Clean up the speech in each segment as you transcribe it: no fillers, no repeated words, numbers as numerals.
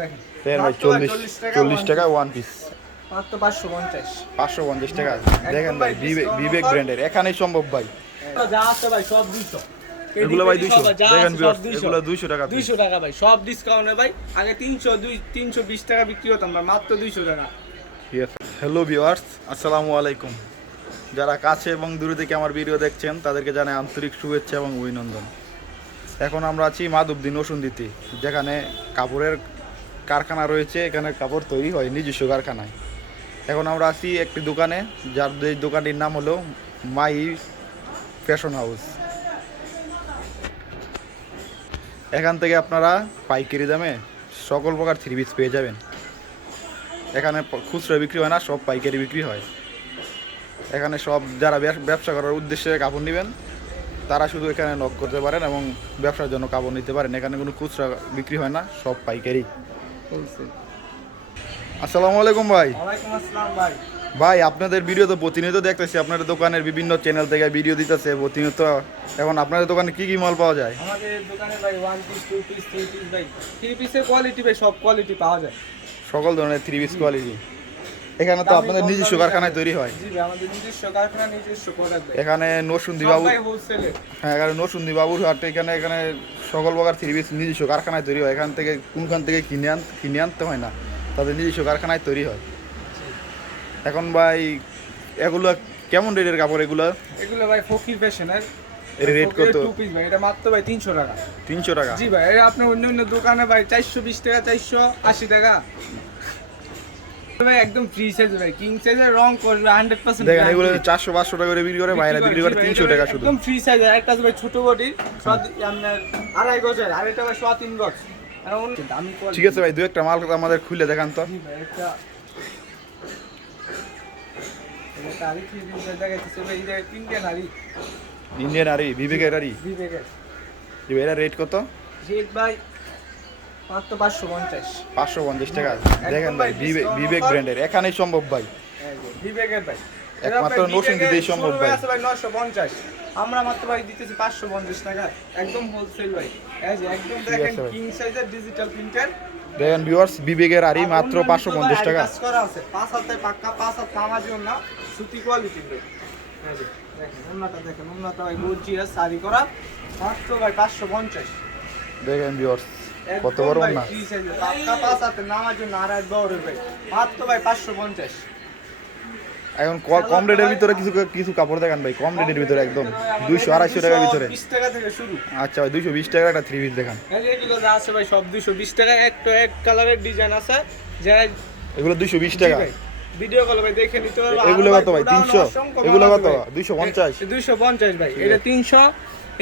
দেখেন ভাই 40 টাকা ওয়ান পিস, মাত্র 550 550 টাকা। দেখেন ভাই বিবেক ব্র্যান্ডের, এখানেই সম্ভব ভাই। যা আছে ভাই সব 200, এগুলো ভাই 200, দেখেন ভিউয়ার্স এগুলো 200 টাকা, 200 টাকা ভাই, সব ডিসকাউন্টে ভাই। আগে 320 টাকা বিক্রি হতাম না, মাত্র 200 টাকা। ঠিক আছে। হ্যালো ভিউয়ার্স, আসসালামু আলাইকুম। যারা কাছে এবং দূরে থেকে আমার ভিডিও দেখছেন তাদেরকে জানাই আন্তরিক শুভেচ্ছা এবং অভিনন্দন। এখন আমরা আছি মাধবদী নরসিংদীতে, যেখানে কাপড়ের কারখানা রয়েছে। এখানে কাপড় তৈরি হয় নিজস্ব কারখানায়। এখন আমরা আছি একটি দোকানে, যার এই দোকানটির নাম হলো মাই ফ্যাশন হাউস। এখান থেকে আপনারা পাইকারি দামে সকল প্রকার থ্রি পিস পেয়ে যাবেন। এখানে খুচরা বিক্রি হয় না, সব পাইকারি বিক্রি হয়। এখানে সব যারা ব্যবসা করার উদ্দেশ্যে কাপড় নেবেন তারা শুধু এখানে নক করতে পারেন এবং ব্যবসার জন্য কাপড় নিতে পারেন। এখানে কোনো খুচরা বিক্রি হয় না, সব পাইকারি। আসসালামু আলাইকুম ভাই। ওয়ালাইকুম আসসালাম ভাই। ভাই আপনাদের ভিডিও তো প্রতিনিয়ত দেখতেছি, আপনাদের দোকানের বিভিন্ন চ্যানেল থেকে ভিডিও দিতেছে প্রতিনিয়ত। এখন আপনাদের দোকানে কি কি মাল পাওয়া যায়? আমাদের দোকানে ভাই 1 পিস 2 পিস 3 পিস ভাই, 3 পিসের কোয়ালিটি ভাই, সব কোয়ালিটি পাওয়া যায়, সকল ধরনের থ্রি পিস কোয়ালিটি। এখানে তো আপনাদের নিজস্ব কারখানায় তৈরি হয়? জি ভাই, আমাদের নিজস্ব কারখানা, নিজস্ব প্রোডাক্ট। এখানে নরসিংদী বাবু, ভাই হোলসেলে। হ্যাঁ এখানে নরসিংদী বাবুর হাট। এখানে সকল প্রকার থ্রি পিস নিজস্ব কারখানায় তৈরি হয়। এখান থেকে কোনখান থেকে কিনে আনতে হয় না, তাদের নিজস্ব কারখানায় তৈরি হয়। এখন ভাই এগুলো কেমন রেটের কাপড় এগুলো? এগুলো ভাই ফকির ফ্যাশনের। এর রেট কত? 2 পিস ভাই, এটা মাত্র ভাই 300 টাকা। 300 টাকা? জি ভাই, এটা আপনার অন্য অন্য দোকানে ভাই 420 টাকা, 480 টাকা ভাই। একদম ফ্রি সাইজ ভাই, কিং সাইজের রং করবে 100%। দেখেন এগুলো 400-500 টাকা করে বিক্রি করে, বাইরে বিক্রি করে 300 টাকা শুধু। একদম ফ্রি সাইজ। একটা আছে ভাই ছোট বডির, আপনার 2.5 গজের, আর এটা ভাই 3 গজ। দামি কোয়ালিটি। ঠিক আছে ভাই, দু একটা মাল আমাদের খুলে দেখান তো। জি ভাই, এটা আরেকটি জিনিস দেখাইতেছে ভাই, এটা ইন্ডিয়ান আরি, ইন্ডিয়ান আরি, বিবেকের আরি। বিবেকের। এর রেট কত? রেট ভাই মাত্র 550। 550 টাকা। দেখেন ভাই বিবেক ব্র্যান্ডের, এখানেই সম্ভব ভাই। বিবেকের ভাই, একমাত্র নরসিংদীতেই সম্ভব ভাই। আছে ভাই 950, আমরা মাত্র ভাই দিতেছি 550 টাকা, একদম হোলসেল ভাই। এই যে একদম দেখেন কিং সাইজের ডিজিটাল প্রিন্টার। দেখেন ভিউয়ার্স, বিবেকের আরি মাত্র 550 টাকা। কাজ করা আছে 5 হাতে পাক্কা, 5 হাত নামার জন্য সুতি কোয়ালিটি ভাই। এই যে দেখেন উন্নতা, দেখেন উন্নতা ভাই, গর্জিয়াস শাড়ি করা, মাত্র ভাই 550। দেখেন ভিউয়ার্স কত বড় না, ফ্রি সাইজে পাক্কা 5 হাতে নামার জন্য আর এক বড় ভাই, মাত্র ভাই 550। এখন কম রেটের ভিতরে কিছু কাপড় দেখান ভাই, কম রেটের ভিতরে একদম 200-250 টাকার ভিতরে। 20 টাকা থেকে শুরু। আচ্ছা ভাই, 220 টাকার একটা থ্রি পিস দেখান। এগুলো যা আছে ভাই সব 220 টাকা। একটা এক কালারের ডিজাইন আছে, যা এগুলো 220 টাকা। ভিডিও কল ভাই দেখে নিতে পারবে। এগুলো কত ভাই? 300? এগুলো কত? 250? 250 ভাই, এটা 300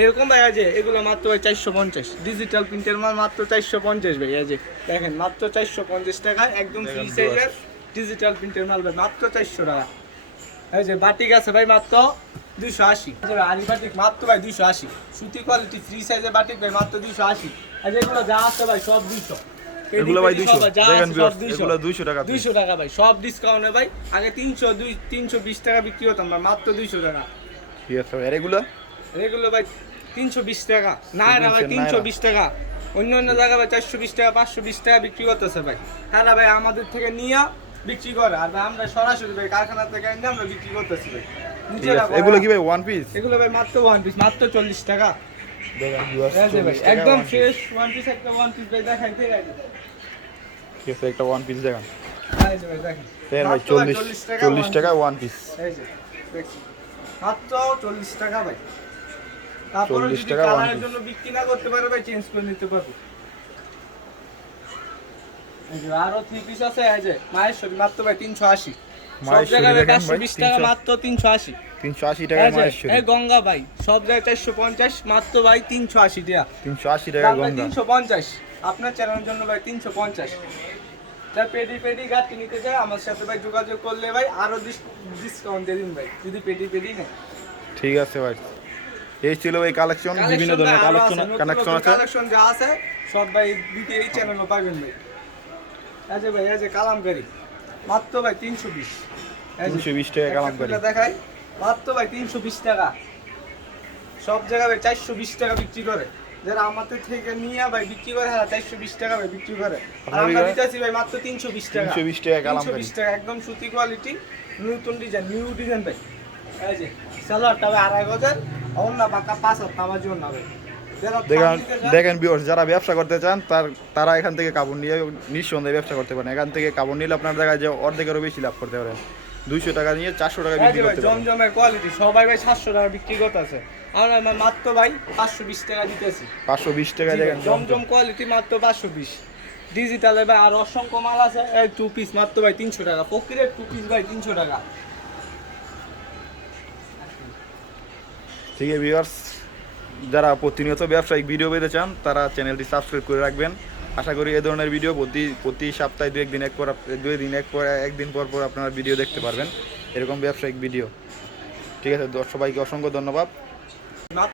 এরকম ভাই। আছে এগুলো মাত্র ভাই 450, ডিজিটাল প্রিন্টের মাল, মাত্র 450 ভাই। এই যে দেখেন মাত্র 450 টাকা, একদম ফ্রি সাইজের ডিজিটাল প্রিন্টের মাল ভাই, মাত্র 400 টাকা। এই যে বাটিক আছে ভাই মাত্র 280। আরি বাটিক মাত্র ভাই 280, সুতি কোয়ালিটি ফ্রি সাইজের বাটিক ভাই মাত্র 280। আর যেগুলো যা আছে ভাই সব 200। এগুলো ভাই 200, দেখেন ভিউয়ার্স এগুলো 200 টাকা। 200 টাকা ভাই, সব ডিসকাউন্টে ভাই। আগে 320 টাকা বিক্রি হতাম না, মাত্র 200 টাকা। ঠিক আছে ভাই। আর এগুলো ভাই 320 টাকা। না না ভাই 320 টাকা। অন্য অন্য জায়গায় ভাই 420 টাকা, 520 টাকা বিক্রি করতেছে ভাই। তারা ভাই আমাদের থেকে নিয়ে বিক্রি করে, আর ভাই আমরা সরাসরি ভাই কারখানা থেকে এনে আমরা বিক্রি করতেছি ভাই। এগুলো কি ভাই ওয়ান পিস? এগুলো ভাই মাত্র 1 পিস, মাত্র 40 টাকা। দেখেন ভিউয়ার্স একদম ফ্রেশ 1 পিস, একটা 1 পিস ভাই দেখাই ঠিক আছে। ঠিক আছে, একটা ওয়ান পিস দেখান। এই যে ভাই দেখেন। দেখেন ভাই 40 টাকা ওয়ান পিস। এই যে দেখছি মাত্র 40 টাকা ভাই। তারপরে 40 যদি টাকা কালারের জন্য বিক্রি না করতে পারবে ভাই, চেঞ্জ করে নিতে পারবে। এই যে আরো 3 পিস আছে। এই যে মায়েশ্বরী মাত্র ভাই 380। সব জায়গায় 420 টাকা, মাত্র 380। 380 টাকা মায়েশ্বরী। এই গঙ্গা ভাই সব জায়গায় 450, মাত্র ভাই 380 টাকা। 380 টাকা গঙ্গা। 350 আপনার চ্যানেলের জন্য ভাই 350। যার পেডি গাড়ি নিতে চায় আমার সাথে ভাই যোগাযোগ করলে ভাই আরো ডিসকাউন্ট দিয়ে দিন ভাই, যদি পেডি নেয়। ঠিক আছে ভাই, এই ছিল এই কালেকশন। বিভিন্ন ধরনের কালেকশন যা আছে সব ভাই দ্বিতীয় এই চ্যানেলে পাবেন ভাই। আচ্ছা ভাই, এই যে কালামকারী মাত্র ভাই 320। 320 টাকা কালামকারী দেখাই, মাত্র ভাই 320 টাকা। সব জায়গায় 420 টাকা বিক্রি করে। যারা আমাদের থেকে নিয়ে ভাই বিক্রি করে 420 টাকা ভাই বিক্রি করে, আর আপনার আমরা বিঘা? দিতেছি ভাই মাত্র 320 টাকা। 320 টাকা কালামকারী। 320 টাকা একদম সুতি কোয়ালিটি, নতুন ডিজাইন, নিউ ডিজাইন ভাই। এই যে সালোয়ারটা ভাই 2500, অন্য পাকা 5000 আমার জন্য না ভাই। যারা দেখেন থান নিতে চান, দেখেন ভিউয়ার্স, যারা ব্যবসা করতে চান তারা এখান থেকে কাপড় নিয়ে নিঃসন্দেহে ব্যবসা করতে পারেন। এখান থেকে কাপড় নিলে আপনার জায়গায় যে অর্ধেকেরও বেশি লাভ করতে পারেন। 200 টাকা নিয়ে 400 টাকা এই বিক্রি যে ভাই করতে পারেন। জমজমের কোয়ালিটি সবাই ভাই 700 টাকা বিক্রি করতেছে, আমরা মাত্র ভাই 520 টাকা দিতেছি। 520 টাকা দেখেন জমজম কোয়ালিটি মাত্র 520। ডিজিটালে ভাই আর অসংখ্য মাল আছে, এই 2 পিস মাত্র ভাই 300 টাকা, ফকিরের 2 পিস ভাই 300 টাকা। ঠিক আছে ভিউয়ার্স, যারা প্রতিনিয়ত ব্যবসায়িক ভিডিও পেতে চান তারা চ্যানেলটি সাবস্ক্রাইব করে রাখবেন। আশা করি এই ধরনের ভিডিও প্রতি সপ্তাহে একদিন পর পর আপনারা ভিডিও দেখতে পারবেন, এরকম ব্যবসায়িক ভিডিও। ঠিক আছে, সবাইকে অসংখ্য ধন্যবাদ।